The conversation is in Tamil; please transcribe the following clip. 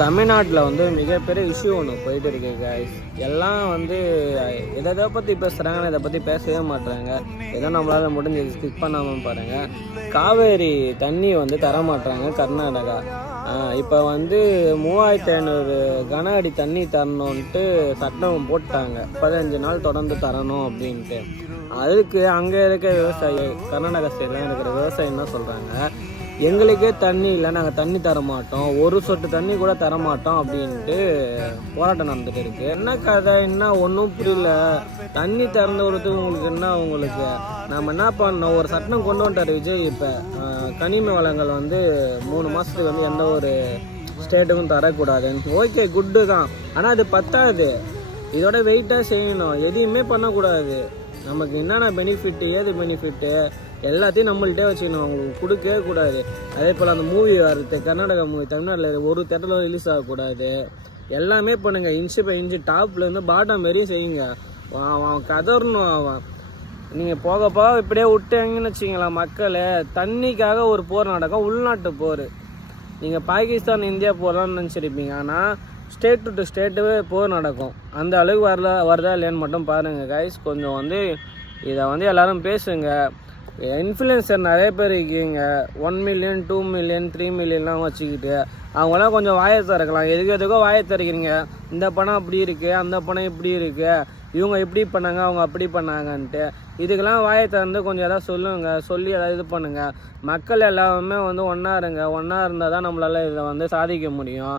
தமிழ்நாட்டில் வந்து மிகப்பெரிய இஷ்யூ ஒன்று போயிட்டு இருக்கு கைஸ். எல்லாம் வந்து எதை பற்றி பேசுகிறாங்கன்னு இதை பற்றி பேசவே மாட்டுறாங்க. ஏதோ நம்மளால் முடிஞ்சது ஸ்கிப் பண்ணாமல் பாருங்கள். காவேரி தண்ணி வந்து தர மாட்டுறாங்க கர்நாடகா. இப்போ வந்து 3500 கன அடி தண்ணி தரணுன்ட்டு சட்டம் போட்டாங்க. 15 நாள் தொடர்ந்து தரணும் அப்படின்ட்டு. அதுக்கு அங்கே இருக்க விவசாயி, கர்நாடகா சைட்லாம் இருக்கிற விவசாயி என்ன சொல்கிறாங்க, எங்களுக்கே தண்ணி இல்லை, நாங்கள் தண்ணி தர மாட்டோம், ஒரு சொட்டு தண்ணி கூட தர மாட்டோம் அப்படின்ட்டு போராட்டம் நடந்துட்டு இருக்கு. என்ன கதை, என்ன ஒன்றும் புரியல. தண்ணி திறந்து விடுறதுக்கு உங்களுக்கு என்ன, உங்களுக்கு நம்ம என்ன பண்ணோம், ஒரு சட்டம் கொண்டு வந்துட்டார் விஜய். இப்போ கனிம வளங்கள் வந்து 3 மாதத்துக்கு வந்து எந்த ஒரு ஸ்டேட்டுக்கும் தரக்கூடாதுன்னு. ஓகே, குட்டு தான். ஆனால் அது பத்தாது, இதோட வெயிட்டாக செய்யணும். எதையுமே பண்ணக்கூடாது. நமக்கு என்னென்ன பெனிஃபிட்டு, ஏது பெனிஃபிட்டு எல்லாத்தையும் நம்மள்கிட்டே வச்சுக்கணும், அவங்களுக்கு கொடுக்கவே கூடாது. அதே போல் அந்த மூவி வருது, கர்நாடகா மூவி தமிழ்நாட்டில் ஒரு தேட்டரில் ரிலீஸ் ஆகக்கூடாது. எல்லாமே பண்ணுங்கள், இன்ச்சு பை இன்ச்சு டாப்லேருந்து பாட்டம் வரையும் செய்யுங்க. அவன் கதறணும். அவன் நீங்கள் போக போக இப்படியே விட்டாங்கன்னு வச்சிங்களா, மக்கள் தண்ணிக்காக ஒரு போர் நடக்கும், உள்நாட்டு போர். நீங்கள் பாகிஸ்தான் இந்தியா போகலான்னு நினச்சிருப்பீங்க, ஆனால் ஸ்டேட் டு ஸ்டேட்டுவே போர் நடக்கும். அந்த அளவுக்கு வருதா இல்லையான்னு மட்டும் பாருங்கள் கைஸ். கொஞ்சம் வந்து இதை வந்து எல்லோரும் பேசுங்க. இன்ஃப்ளூயன்சர் நிறைய பேர் இருக்கீங்க, 1 மில்லியன் 2 மில்லியன் 3 மில்லியன்லாம் வச்சுக்கிட்டு. அவங்களாம் கொஞ்சம் வாயை திறக்கலாம். எதுக்கோ வாயை திறக்கிறீங்க. இந்த பணம் அப்படி இருக்குது, அந்த பணம் இப்படி இருக்குது, இவங்க இப்படி பண்ணாங்க, அவங்க அப்படி பண்ணாங்கன்ட்டு. இதுக்கெல்லாம் வாயை திறந்து கொஞ்சம் எதாவது சொல்லுங்கள், சொல்லி எதாவது இது பண்ணுங்கள். மக்கள் எல்லாருமே வந்து ஒன்றா இருங்க. ஒன்றா இருந்தால் தான் நம்மளால் இதை வந்து சாதிக்க முடியும்.